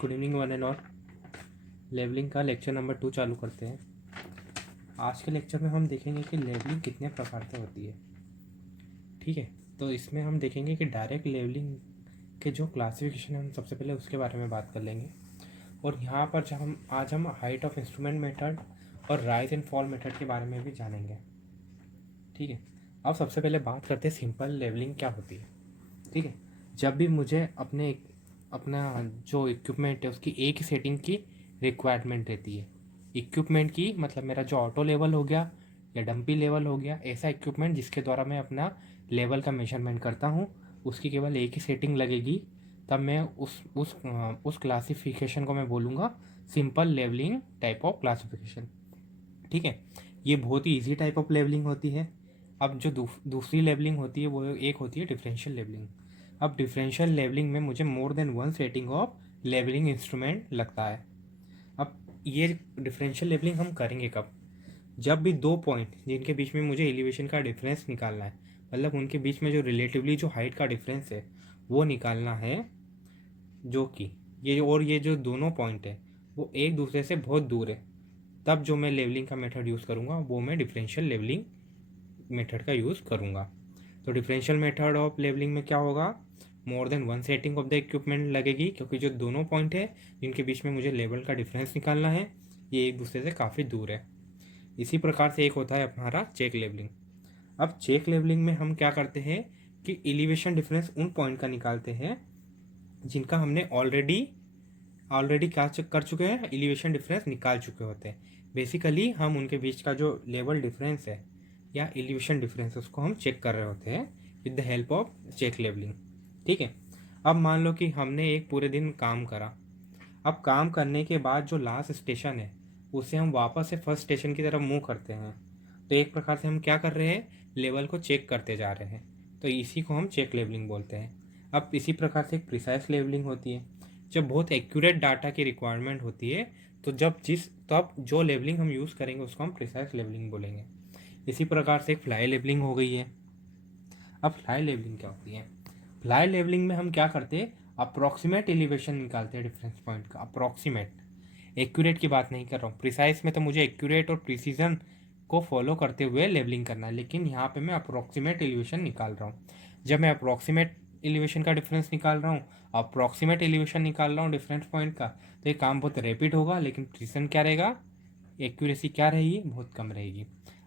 Good evening one and all. Levelling का lecture number 2 चालू करते हैं। आज के लेक्चर में हम देखेंगे कि लेवलिंग कितने प्रकार से होती है। ठीक है, तो इसमें हम देखेंगे कि डायरेक्ट लेवलिंग के जो क्लासिफिकेशन है हम सबसे पहले उसके बारे में बात कर लेंगे। और यहाँ पर जब हम हाइट ऑफ इंस्ट्रूमेंट मेथड और राइज एंड फॉल मेथड के बारे में भी जानेंगे। ठीक है, अब सबसे पहले बात करते हैं सिंपल लेवलिंग क्या होती है। ठीक है, जब भी मुझे अपना जो इक्विपमेंट है उसकी एक ही सेटिंग की रिक्वायरमेंट रहती है। इक्विपमेंट की मतलब मेरा जो ऑटो लेवल हो गया या डंपी लेवल हो गया, ऐसा इक्विपमेंट जिसके द्वारा मैं अपना लेवल का मेजरमेंट करता हूँ, उसकी केवल एक ही सेटिंग लगेगी। तब मैं उस क्लासिफिकेशन को मैं बोलूँगा simple levelling type of classification. ठीक है, ये बहुत ही ईजी टाइप ऑफ लेवलिंग होती है। अब जो दूसरी लेवलिंग होती है वो एक होती है डिफरेंशियल लेवलिंग। अब डिफरेंशियल लेवलिंग में मुझे more than one setting of levelling instrument लगता है। अब ये डिफरेंशियल लेवलिंग हम करेंगे कब? जब भी दो पॉइंट जिनके बीच में मुझे एलिवेशन का डिफरेंस निकालना है, मतलब उनके बीच में जो रिलेटिवली जो हाइट का डिफरेंस है वो निकालना है, जो कि ये जो दोनों पॉइंट है वो एक दूसरे से बहुत दूर है, तब जो मैं लेवलिंग का मेथड यूज़ करूँगा वो मैं डिफरेंशियल लेवलिंग मेथड का यूज़ करूँगा। तो डिफरेंशियल मेथड ऑफ लेवलिंग में क्या होगा, मोर than one setting of the equipment लगेगी, क्योंकि जो दोनों पॉइंट है जिनके बीच में मुझे लेवल का डिफरेंस निकालना है ये एक दूसरे से काफ़ी दूर है। इसी प्रकार से एक होता है हमारा चेक लेवलिंग। अब चेक लेवलिंग में हम क्या करते हैं कि एलिवेशन डिफरेंस उन पॉइंट का निकालते हैं जिनका हमने ऑलरेडी क्या कर चुके हैं, एलिवेशन डिफरेंस निकाल चुके होते हैं। बेसिकली हम उनके बीच का जो लेवल डिफरेंस है या एलिवेशन डिफरेंस उसको हम चेक कर रहे होते हैं with the help of check levelling. ठीक है, अब मान लो कि हमने एक पूरे दिन काम करा। अब काम करने के बाद जो लास्ट स्टेशन है उसे हम वापस से फर्स्ट स्टेशन की तरफ मूव करते हैं। तो एक प्रकार से हम क्या कर रहे हैं, लेवल को चेक करते जा रहे हैं। तो इसी को हम चेक लेवलिंग बोलते हैं। अब इसी प्रकार से एक प्रिसाइज लेवलिंग होती है, जब बहुत एक्यूरेट डाटा की रिक्वायरमेंट होती है। तो तब जो लेवलिंग हम यूज़ करेंगे उसको हम प्रिसाइज लेवलिंग बोलेंगे। इसी प्रकार से एक फ्लाई लेवलिंग हो गई है। अब फ्लाई लेवलिंग क्या होती है? फ्लाई लेवलिंग में हम क्या करते हैं, अप्रॉक्सीमेट एलिवेशन निकालते हैं डिफरेंस पॉइंट का। अप्रॉक्सीमेट, एक्यूरेट की बात नहीं कर रहा हूँ। प्रिसाइज में तो मुझे एक्यूरेट और प्रिसीजन को फॉलो करते हुए लेवलिंग करना है, लेकिन यहाँ पे मैं अप्रॉक्सीमेट एलिवेशन निकाल रहा हूँ। जब मैं अप्रॉक्सीमेट एलिवेशन का डिफरेंस निकाल रहा हूँ, अप्रॉक्सीमेट एलिवेशन निकाल रहा हूँ डिफरेंस पॉइंट का, तो ये काम बहुत रैपिड होगा, लेकिन प्रिसीजन क्या रहेगा, एक्यूरेसी क्या रहेगी, बहुत कम रहेगी।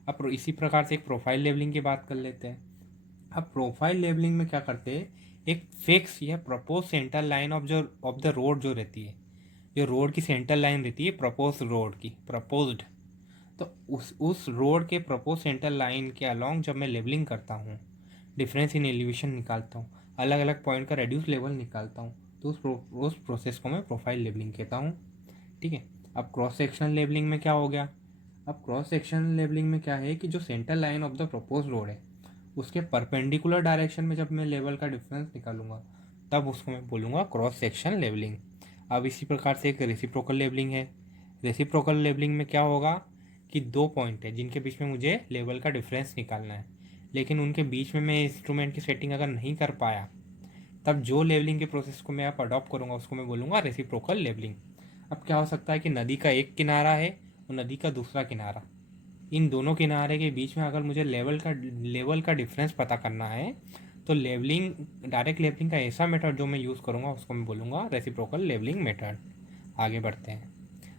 अब इसी प्रकार से एक प्रोफाइल लेवलिंग की बात कर लेते हैं। अब प्रोफाइल लेवलिंग में क्या करते हैं, एक फिक्स या propose centre line of the road जो रहती है, जो रोड की सेंटर लाइन रहती है प्रपोज रोड की, प्रपोज्ड, तो उस रोड के प्रपोज सेंटर लाइन के अलोंग जब मैं लेवलिंग करता हूँ, डिफरेंस इन एलिवेशन निकालता हूँ, अलग अलग पॉइंट का रेड्यूस लेवल निकालता हूँ, तो उस प्रोसेस को मैं प्रोफाइल लेवलिंग कहता हूँ। ठीक है, अब क्रॉस सेक्शनल लेवलिंग में क्या हो गया? अब क्रॉस सेक्शनल लेवलिंग में क्या है कि जो centre line of the propose road है उसके परपेंडिकुलर डायरेक्शन में जब मैं लेवल का डिफरेंस निकालूंगा तब उसको मैं बोलूँगा क्रॉस सेक्शन लेवलिंग। अब इसी प्रकार से एक रेसिप्रोकल लेवलिंग है। रेसिप्रोकल लेवलिंग में क्या होगा कि दो पॉइंट है जिनके बीच में मुझे लेवल का डिफरेंस निकालना है, लेकिन उनके बीच में मैं इंस्ट्रूमेंट की सेटिंग अगर नहीं कर पाया, तब जो लेवलिंग के प्रोसेस को मैं आप अडॉप्ट करूँगा उसको मैं बोलूँगा रेसिप्रोकल लेवलिंग। अब क्या हो सकता है कि नदी का एक किनारा है और नदी का दूसरा किनारा, इन दोनों किनारे के बीच में अगर मुझे लेवल का डिफरेंस पता करना है, तो डायरेक्ट लेवलिंग का ऐसा मेथड जो मैं यूज़ करूँगा उसको मैं बोलूँगा रेसिप्रोकल लेवलिंग मेथड। आगे बढ़ते हैं।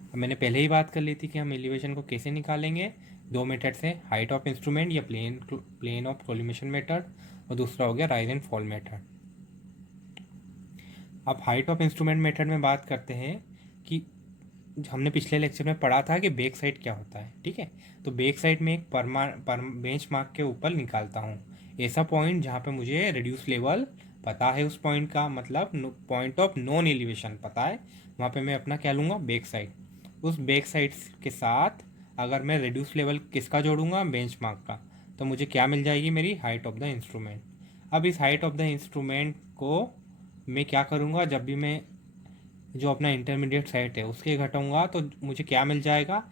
अब मैंने पहले ही बात कर ली थी कि हम एलिवेशन को कैसे निकालेंगे, दो मेथड से, हाइट ऑफ इंस्ट्रूमेंट या प्लेन ऑफ कोलिमेशन मेथड, और दूसरा हो गया राइज एंड फॉल मेथड। अब हाइट ऑफ इंस्ट्रूमेंट मेथड में बात करते हैं कि हमने पिछले लेक्चर में पढ़ा था कि बैक साइड क्या होता है। ठीक है, तो बैक साइड में एक बेंच मार्क के ऊपर निकालता हूँ ऐसा पॉइंट जहाँ पे मुझे रिड्यूस लेवल पता है, उस पॉइंट का मतलब पॉइंट ऑफ नॉन एलिवेशन पता है, वहाँ पे मैं अपना क्या लूँगा, बैक साइड। उस बैक साइड के साथ अगर मैं रिड्यूस लेवल किसका जोड़ूंगा, बेंच मार्क का, तो मुझे क्या मिल जाएगी, मेरी हाइट ऑफ द इंस्ट्रूमेंट। अब इस हाइट ऑफ द इंस्ट्रूमेंट को मैं क्या करूँगा, जब भी मैं जो अपना इंटरमीडिएट साइट है उसके घटाऊंगा तो मुझे क्या मिल जाएगा,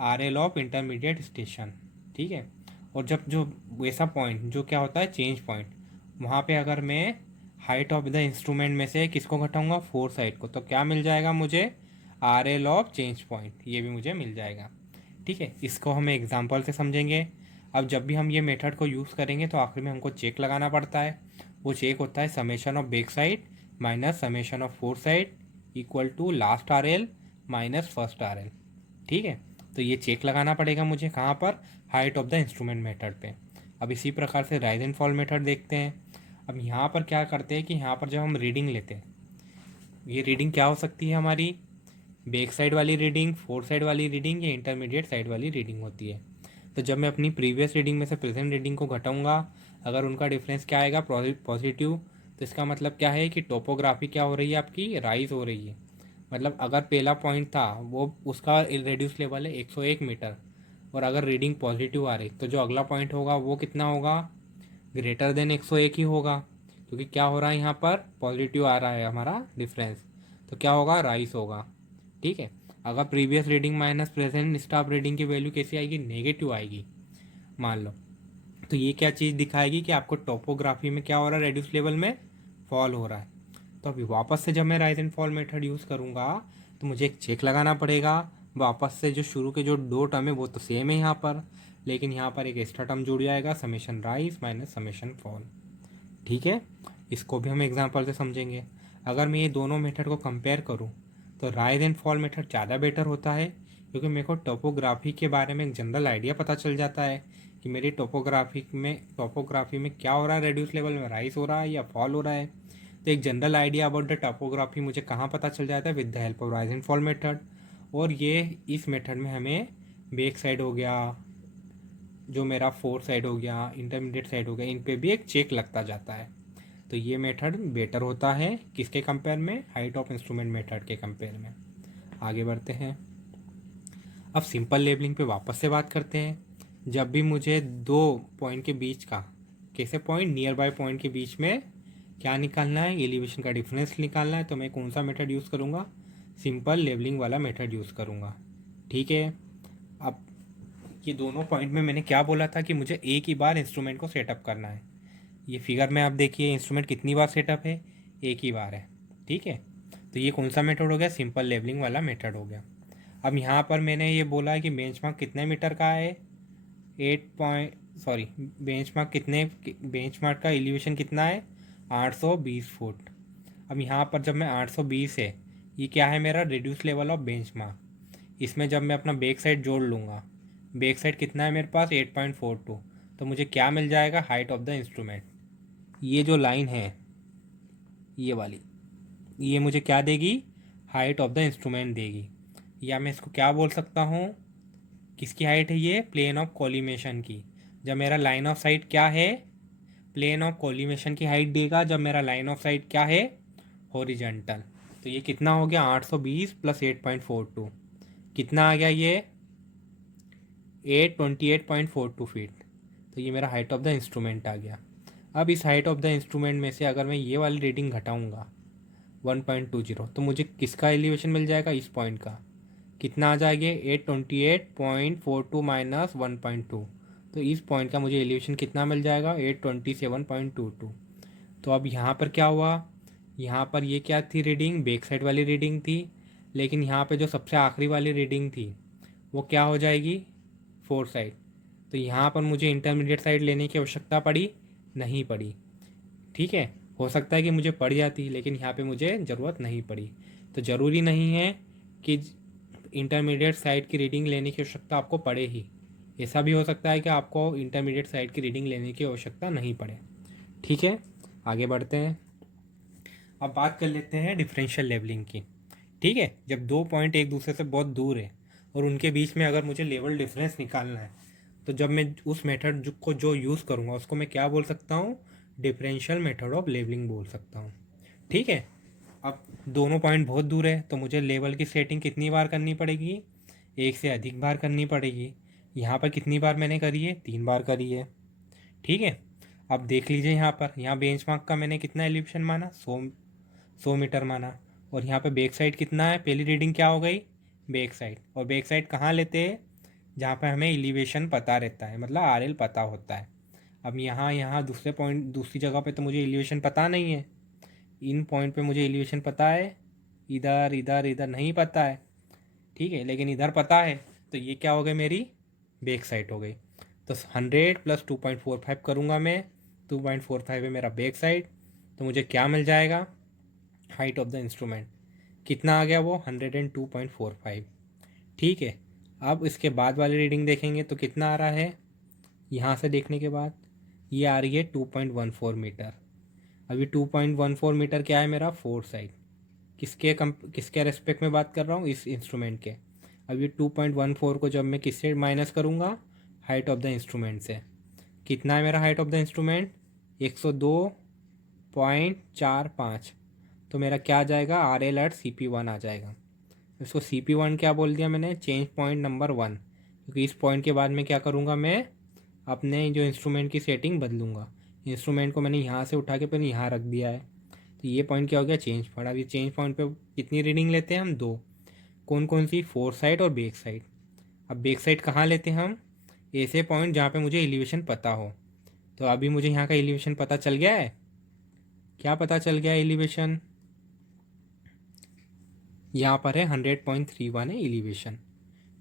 R L of intermediate station. ठीक है, और जब जो वैसा पॉइंट जो क्या होता है चेंज पॉइंट, वहाँ पे अगर मैं हाइट ऑफ द इंस्ट्रूमेंट में से किसको घटाऊंगा, फोर साइड को, तो क्या मिल जाएगा मुझे, R L of change point, ये भी मुझे मिल जाएगा। ठीक है, इसको हम एग्जांपल से समझेंगे। अब जब भी हम ये मेथड को यूज़ करेंगे तो आखिर में हमको चेक लगाना पड़ता है। वो चेक होता है summation of back side minus summation of fore side equal to last R L minus first R L. ठीक है, तो ये चेक लगाना पड़ेगा मुझे कहाँ पर, height of the instrument method पे। अब इसी प्रकार से राइज एंड फॉल मेथड देखते हैं। अब यहाँ पर क्या करते हैं कि यहाँ पर जब हम रीडिंग लेते हैं, ये रीडिंग क्या हो सकती है हमारी, बैक साइड वाली रीडिंग, फोर साइड वाली रीडिंग या इंटरमीडिएट साइड वाली रीडिंग होती है। तो जब मैं अपनी प्रीवियस रीडिंग में से प्रेजेंट रीडिंग को घटाऊंगा, अगर उनका डिफरेंस क्या आएगा पॉजिटिव, तो इसका मतलब क्या है कि टोपोग्राफी क्या हो रही है आपकी, राइज हो रही है। मतलब अगर पहला पॉइंट था वो उसका रेड्यूस लेवल है 101 मीटर, और अगर रीडिंग पॉजिटिव आ रही तो जो अगला पॉइंट होगा वो कितना होगा, ग्रेटर देन 101 ही होगा, क्योंकि क्या हो रहा है यहाँ पर पॉजिटिव आ रहा है हमारा डिफरेंस, तो क्या होगा, राइज होगा। ठीक है, अगर previous reading minus present stop reading की वैल्यू कैसी आएगी, नेगेटिव आएगी मान लो, तो ये क्या चीज़ दिखाएगी कि आपको टोपोग्राफी में क्या हो रहा है, रेड्यूस लेवल में फॉल हो रहा है। तो अभी वापस से जब मैं rise and fall method use करूँगा तो मुझे एक चेक लगाना पड़ेगा। वापस से जो शुरू के जो दो टर्म है वो तो सेम है यहाँ पर, लेकिन यहाँ पर एक एक्स्ट्रा टर्म जुड़ जाएगा, summation rise minus summation fall. ठीक है, इसको भी हम एग्जांपल से समझेंगे। अगर मैं ये दोनों मेथड को कंपेयर करूँ तो राइज एंड फॉल मेथड ज़्यादा बेटर होता है, क्योंकि मेरे को टोपोग्राफी के बारे में एक जनरल आइडिया पता चल जाता है कि मेरी टोपोग्राफी में क्या हो रहा है, रेड्यूस लेवल में राइज हो रहा है या फॉल हो रहा है। तो एक general idea about the topography मुझे कहाँ पता चल जाता है, with the help of rise and fall method. और ये इस मेथड में हमें बैक साइड हो गया, जो मेरा फोर साइड हो गया, इंटरमीडिएट साइड हो गया, इन पे भी एक चेक लगता जाता है। तो ये मेथड बेटर होता है किसके कंपेयर में, हाइट ऑफ इंस्ट्रूमेंट मेथड के कंपेयर में। आगे बढ़ते हैं, अब सिंपल लेबलिंग पे वापस से बात करते हैं। जब भी मुझे दो पॉइंट के बीच का, कैसे पॉइंट, नियर बाय पॉइंट के बीच में क्या निकालना है, एलिवेशन का डिफरेंस निकालना है, तो मैं कौन सा मेथड यूज़ करूँगा, सिंपल लेबलिंग वाला मेथड यूज़ करूँगा। ठीक है, अब ये दोनों पॉइंट में मैंने क्या बोला था कि मुझे एक ही बार इंस्ट्रूमेंट को सेटअप करना है। ये फिगर में आप देखिए इंस्ट्रूमेंट कितनी बार सेटअप है, एक ही बार है। ठीक है, तो ये कौन सा मेथड हो गया, सिंपल लेबलिंग वाला मेथड हो गया। अब यहाँ पर मैंने ये बोला है कि बेंचमार्क कितने मीटर का है, 8 बेंचमार्क बेंचमार्क का एलिवेशन कितना है, 820 फुट। अब यहाँ पर जब मैं 820 है, ये क्या है मेरा रिड्यूस लेवल ऑफ बेंचमार्क, इसमें जब मैं अपना बैक साइड जोड़ लूँगा, बैक साइड कितना है मेरे पास 8.42, तो मुझे क्या मिल जाएगा, हाइट ऑफ द इंस्ट्रूमेंट। ये जो लाइन है ये वाली, ये मुझे क्या देगी, हाइट ऑफ द इंस्ट्रूमेंट देगी। या मैं इसको क्या बोल सकता हूँ, किसकी हाइट है ये, प्लेन ऑफ कॉलिमेशन की। जब मेरा लाइन ऑफ साइट क्या है, प्लेन ऑफ कॉलिमेशन की हाइट देगा, जब मेरा लाइन ऑफ साइट क्या है, हॉरिजॉन्टल। तो ये कितना हो गया, 820 प्लस 8.42, कितना आ गया ये, 828.42 फीट। तो ये मेरा हाइट ऑफ द इंस्ट्रूमेंट आ गया। अब इस हाइट ऑफ द इंस्ट्रूमेंट में से अगर मैं ये वाली रीडिंग घटाऊंगा 1.20, तो मुझे किसका एलिवेशन मिल जाएगा, इस पॉइंट का, कितना आ जाएगा, 828.42 माइनस 1.2, तो इस पॉइंट का मुझे एलिवेशन कितना मिल जाएगा, 827.22। तो अब यहाँ पर क्या हुआ, यहाँ पर ये क्या थी रीडिंग, बैक साइड वाली रीडिंग थी, लेकिन यहाँ पे जो सबसे आखिरी वाली रीडिंग थी वो क्या हो जाएगी, फोर साइड। तो यहाँ पर मुझे इंटरमीडिएट साइड लेने की आवश्यकता पड़ी, नहीं पड़ी। ठीक है, हो सकता है कि मुझे पड़ जाती, लेकिन यहाँ पे मुझे ज़रूरत नहीं पड़ी। तो ज़रूरी नहीं है कि इंटरमीडिएट साइड की रीडिंग लेने की आवश्यकता आपको पड़े ही, ऐसा भी हो सकता है कि आपको इंटरमीडिएट साइड की रीडिंग लेने की आवश्यकता नहीं पड़े। ठीक है, आगे बढ़ते हैं। अब बात कर लेते हैं डिफरेंशियल लेवलिंग की। ठीक है, जब दो पॉइंट एक दूसरे से बहुत दूर है और उनके बीच में अगर मुझे लेवल डिफरेंस निकालना है, तो जब मैं उस मेथड को जो यूज़ करूँगा उसको मैं क्या बोल सकता हूँ, डिफरेंशियल मेथड ऑफ लेवलिंग बोल सकता हूँ। ठीक है, अब दोनों पॉइंट बहुत दूर है तो मुझे लेवल की सेटिंग कितनी बार करनी पड़ेगी, एक से अधिक बार करनी पड़ेगी। यहाँ पर कितनी बार मैंने करी है, 3 बार करी है। ठीक है, अब देख लीजिए यहाँ पर, यहाँ बेंचमार्क का मैंने कितना एलिवेशन माना, 100 मीटर माना, और यहाँ पे बैक साइड कितना है, पहली रीडिंग क्या हो गई, बैक साइड। और बैक साइड कहाँ लेते हैं, जहाँ पर हमें एलिवेशन पता रहता है, मतलब आरएल पता होता है। अब यहाँ दूसरे पॉइंट दूसरी जगह पे तो मुझे एलिवेशन पता नहीं है, इन पॉइंट पे मुझे एलिवेशन पता है, इधर इधर इधर नहीं पता है, ठीक है, लेकिन इधर पता है। तो ये क्या हो गई, मेरी बैक साइड हो गई। तो 100 + 2.45 करूँगा मैं, 2.45 है मेरा बैक साइड। तो मुझे क्या मिल जाएगा, हाइट ऑफ द इंस्ट्रूमेंट कितना आ गया, वो 102.45। ठीक है, अब इसके बाद वाली रीडिंग देखेंगे तो कितना आ रहा है। यहाँ से देखने के बाद ये आ रही है 2.14 मीटर। अभी 2.14 मीटर क्या है मेरा, फोर साइड। किसके रेस्पेक्ट में बात कर रहा हूँ, इस इंस्ट्रूमेंट के। अब ये 2.14 को जब मैं किससे माइनस करूँगा, हाइट ऑफ द इंस्ट्रूमेंट से, कितना है मेरा हाइट ऑफ द इंस्ट्रूमेंट, 102.45। तो मेरा क्या आ जाएगा, RL@CP1 आ जाएगा। इसको CP1 क्या बोल दिया मैंने, चेंज पॉइंट नंबर 1, क्योंकि इस पॉइंट के बाद में क्या करूँगा, मैं अपने जो इंस्ट्रूमेंट की सेटिंग बदलूँगा। इंस्ट्रूमेंट को मैंने यहाँ से उठा के पहले यहाँ रख दिया है, तो ये पॉइंट क्या हो गया, चेंज पॉइंट। अभी चेंज पॉइंट पे कितनी रीडिंग लेते हैं हम, 2। कौन कौन सी, फोर साइड और बैक साइड। अब बैक साइड कहाँ लेते हैं हम, ऐसे पॉइंट जहाँ पे मुझे एलिवेशन पता हो। तो अभी मुझे यहाँ का एलिवेशन पता चल गया है, क्या पता चल गया एलिवेशन, यहाँ पर है 100.31 है एलिवेशन।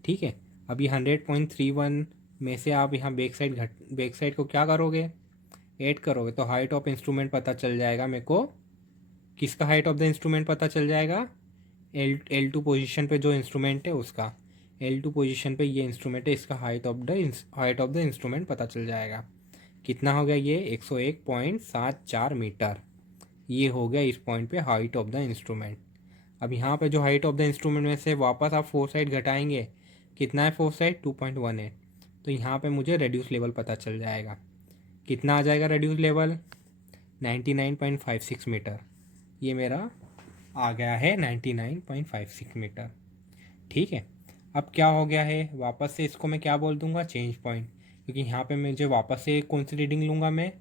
ठीक है, अभी 100.31 में से आप यहाँ बैक साइड को क्या करोगे, ऐड करोगे, तो हाइट ऑफ इंस्ट्रूमेंट पता चल जाएगा मेरे को। किसका हाइट ऑफ द इंस्ट्रूमेंट पता चल जाएगा, L2 पोजीशन पे जो इंस्ट्रूमेंट है उसका, L2 पोजीशन पे ये इंस्ट्रूमेंट है, इसका हाइट ऑफ द इंस्ट्रूमेंट पता चल जाएगा। कितना हो गया ये, 101.74 मीटर। ये हो गया इस पॉइंट पे हाइट ऑफ द इंस्ट्रूमेंट। अब यहाँ पे जो हाइट ऑफ द इंस्ट्रूमेंट में से वापस आप फोर साइड घटाएंगे, कितना है फोर साइड, 2.18। तो यहाँ पे मुझे रेड्यूस लेवल पता चल जाएगा। कितना आ जाएगा रेड्यूस लेवल, 99.56 मीटर। ये मेरा आ गया है 99.56 मीटर। ठीक है, अब क्या हो गया है, वापस से इसको मैं क्या बोल दूंगा, चेंज पॉइंट, क्योंकि यहाँ पे मुझे वापस से कौन सी रीडिंग लूँगा मैं,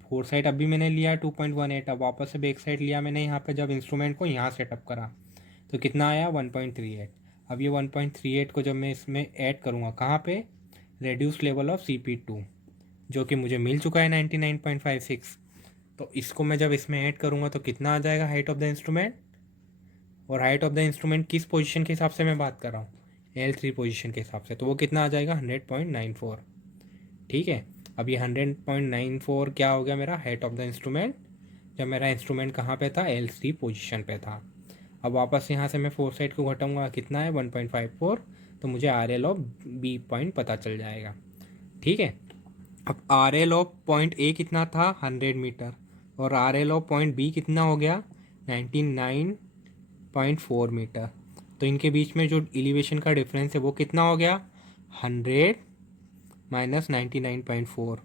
फोर साइड अभी मैंने लिया 2.18। अब वापस से बैक साइड लिया मैंने यहाँ पे, जब इंस्ट्रूमेंट को यहाँ सेटअप करा तो कितना आया, 1.38। अब ये 1.38 को जब मैं इसमें ऐड करूँगा कहाँ पे, रेड्यूस लेवल ऑफ CP2, जो कि मुझे मिल चुका है 99.56। तो इसको मैं जब इसमें ऐड करूँगा तो कितना आ जाएगा हाइट ऑफ द इंस्ट्रूमेंट। और हाइट ऑफ द इंस्ट्रूमेंट किस पोजीशन के हिसाब से मैं बात कर रहा हूँ, L3 पोजीशन के हिसाब से, तो वो कितना आ जाएगा, 100.94। ठीक है, अब ये 100.94 क्या हो गया मेरा हाइट ऑफ द इंस्ट्रूमेंट, जब मेरा इंस्ट्रूमेंट कहाँ पे था, L3 पोजीशन पे था। अब वापस यहाँ से मैं फोर साइड को घटाऊँगा, कितना है 1.54। तो मुझे RL ऑफ B पॉइंट पता चल जाएगा। ठीक है, अब RL ऑफ पॉइंट A कितना था, 100 मीटर, और RL ऑफ पॉइंट B कितना हो गया, 99.4 मीटर। तो इनके बीच में जो एलिवेशन का डिफरेंस है वो कितना हो गया, 100 - 99.4।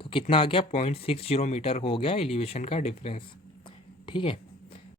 तो कितना आ गया, 0.60 मीटर हो गया एलिवेशन का डिफरेंस। ठीक है,